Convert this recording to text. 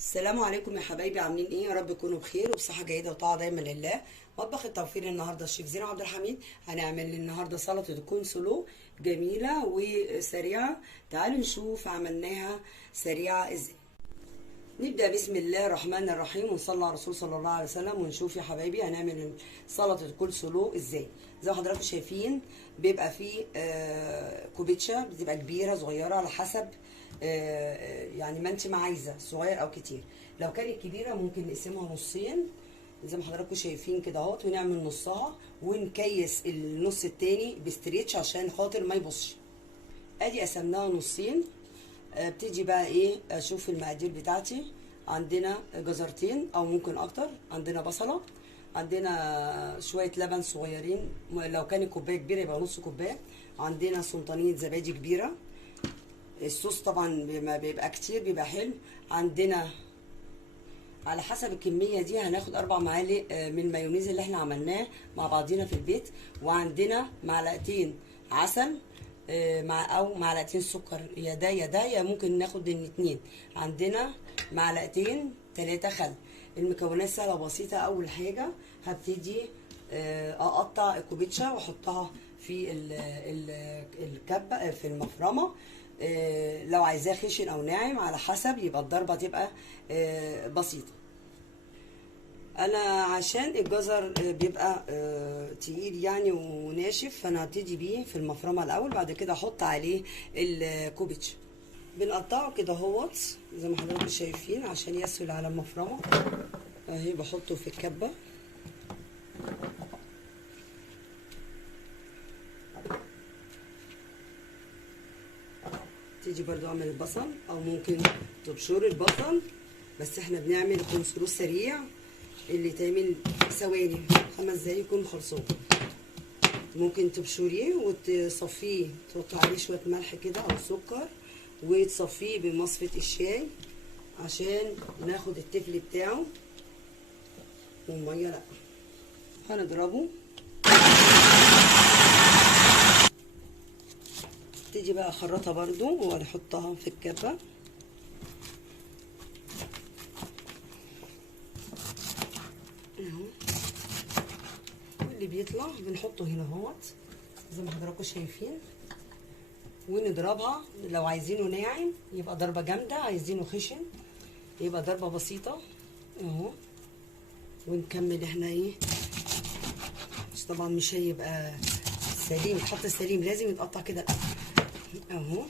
السلام عليكم يا حبايبي، عاملين ايه؟ يا رب تكونوا بخير وبصحه جيده وطاعه دايما لله. مطبخ التوفير النهارده الشيف زينو عبد الحميد هنعمل النهارده سلطه تكون سلو جميله وسريعه. تعالوا نشوف عملناها سريعه ازاي. نبدا بسم الله الرحمن الرحيم ونصلي على الرسول صلى الله عليه وسلم ونشوف يا حبايبي هنعمل سلطه تكون سلو ازاي. زي ما حضراتكم شايفين بيبقى فيه كوبيتشا، بتبقى كبيره صغيره على حسب يعني ما انت ما عايزه، صغير او كتير. لو كانت كبيره ممكن نقسمها نصين زي ما حضراتكم شايفين كده اهوت، ونعمل نصها ونكيس النص التاني بستريتش عشان خاطر ما يبصش. ادي قسمناها نصين. بتيجي بقى ايه، اشوف المقادير بتاعتي. عندنا جزرتين او ممكن اكتر، عندنا بصله، عندنا شويه لبن صغيرين، لو كانت كوبايه كبيره يبقى نص كوبايه، عندنا سلطانيه زبادي كبيره. الصوص طبعا ما بيبقى كتير بيبقى حلو. عندنا على حسب الكميه دي هناخد 4 معالق من المايونيز اللي احنا عملناه مع بعضينا في البيت، وعندنا معلقتين عسل او معلقتين سكر، يا ده يا ده، يا ممكن ناخد الاتنين. عندنا معلقتين 3 خل. المكونات سهله وبسيطه. اول حاجه هبتدي اقطع الكوبيتشا واحطها في الكبه في المفرمه. لو عايزاه خشن او ناعم على حسب، يبقى الضربه تبقى بسيطه. انا عشان الجزر بيبقى تقيل يعني وناشف، فانا هبتدي بيه في المفرمه الاول، بعد كده احط عليه الكوبيتش. بنقطعه كده اهوت زي ما حضراتكم شايفين عشان يسهل على المفرمه. اهي بحطه في الكبه. تيجي برضو اعمل البصل او ممكن تبشر البصل، بس احنا بنعمل كونسلو سريع اللي يتعمل ثواني 5 دقايق يكون خلصان. ممكن تبشريه وتصفيه، تحط عليه شويه ملح كده او سكر وتصفيه بمصفة الشاي عشان ناخد التفل بتاعه، والميه لا. هنضربه. تيجي بقى اخرطها برضو ونحطها في الكبه. اهو واللي بيطلع بنحطه هنا اهوت زي ما حضراتكم شايفين، ونضربها. لو عايزينه ناعم يبقى ضربه جامده، عايزينه خشن يبقى ضربه بسيطه اهو. ونكمل احنا ايه، بس طبعا مش هيبقى سليم، يتحط سليم، لازم يتقطع كده اهو.